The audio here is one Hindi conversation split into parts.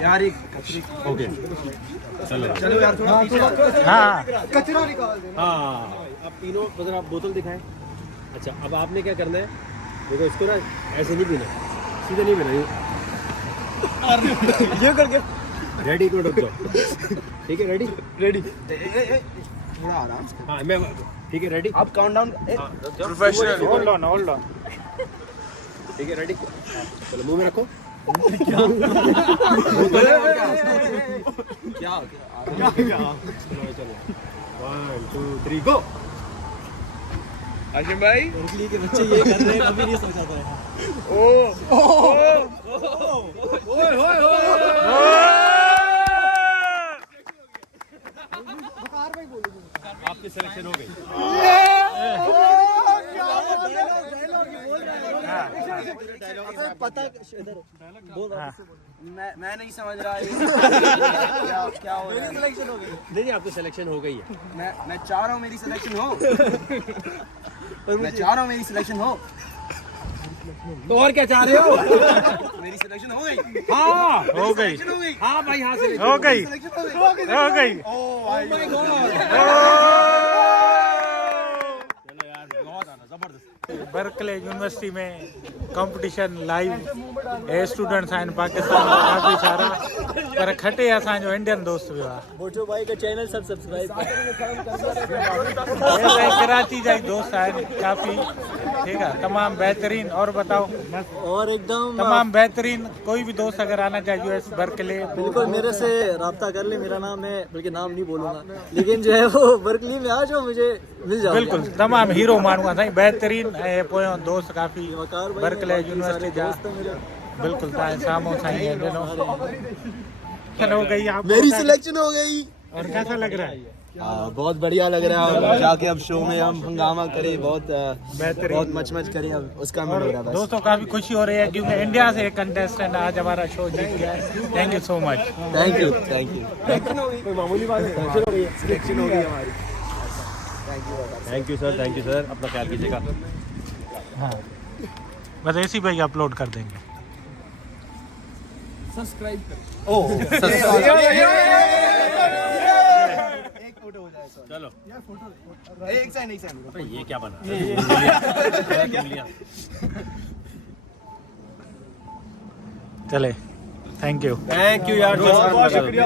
यार एक ओके चलो चलो यार थोड़ा हाँ कचरा निकाल देना। हाँ अब तीनों मतलब आप बोतल दिखाएं। अच्छा अब आपने क्या करना है, देखो इसको ना ऐसे नहीं पीना, सीधे नहीं पीना, ये करके रेडी को रुक जाओ। ठीक है रेडी रेडी थोड़ा आराम से। हाँ मैं ठीक है रेडी। आप काउंटडाउन प्रोफेशनल होल्ड ऑन ठीक है रेडी। चलो मुंह में रखो। क्या चलो 1 2 3 गो। आशिम भाई के बच्चे ये कर रहे हैं, कभी नहीं सोचा था। आपकी सिलेक्शन हो गई। पता मैं नहीं समझ रहा क्या हो रहा है। सिलेक्शन हो गई। नहीं आपकी सिलेक्शन हो गई है। मैं चाह रहा हूँ मेरी सिलेक्शन हो। मैं चाह रहा हूँ मेरी सिलेक्शन हो। तो और क्या चाह रहे हो? मेरी सिलेक्शन हो गई। हाँ हो गई हो गई। हाँ भाई हाँ सिलेक्शन हो गई सिलेक्शन हो गई। Oh my God. चलो यार बहुत आना जबरदस्त। बर्कले यूनिवर्सिटी में कंपटीशन लाइव है, स्टूडेंट्स आहिनि पाकिस्तान में काफ़ी सारा, पर खटे असांजो इंडियन दोस्त भी हुआ। मोटो भाई का चैनल सब सब्सक्राइब कराची जा दोस्त आहिनि काफ़ी, ठीक है तमाम बेहतरीन। और बताओ और एकदम तमाम बेहतरीन। कोई भी दोस्त अगर आना चाहे यूएस बर्कले, बिल्कुल मेरे से रब्ता कर ले। मेरा नाम है, बल्कि नाम नहीं बोलूंगा, लेकिन जो है वो बर्कली में आ जाओ, मुझे मिल जाओ। बिल्कुल तमाम हीरो माण्हू साईं, बेहतरीन ऐं पोयों दोस्त काफ़ी वकार भाई बर्कले यूनिवर्सिटी जा। दोस्त है मेरे। बिल्कुल तव्हांजे साम्हूं साईं ॾिनो। चलो हो गई आप। मेरी सिलेक्शन हो गई। और कैसा लग रहा है? बहुत बढ़िया लग रहा है। जाके अब शो में हम हंगामा करें, बहुत बेहतरीन। बहुत मच करें, अब उसका मन हो रहा है बस। दोस्तों काफी खुशी हो रही है क्योंकि इंडिया से एक कंटेस्टेंट आज हमारा शो जीत गया है। Thank you so much. Thank you thank you. कोई मामूली बात है, सिलेक्शन हो गई है। सिलेक्शन हो गई हमारी। थैंक यू सर अपना ख्याल कीजिएगा। हाँ बस ऐसी भाई अपलोड कर देंगे। सब्सक्राइब ओह चलो एक सेकंड अबे ये क्या बना? चले थैंक यू। थैंक यू यार, बहुत शुक्रिया।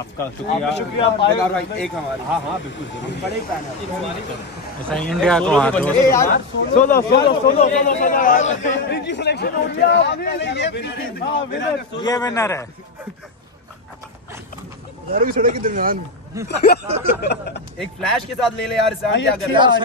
आपका शुक्रिया। शुक्रिया भाई। एक हमारी। हाँ हाँ बिल्कुल जरूर। बड़े फैन है। ऐसा ही इंडिया को हाथ दो। सोलो इनकी सिलेक्शन हो गया। ये विनर है। एक फ्लैश के साथ ले ले यार, क्या कर रहा है?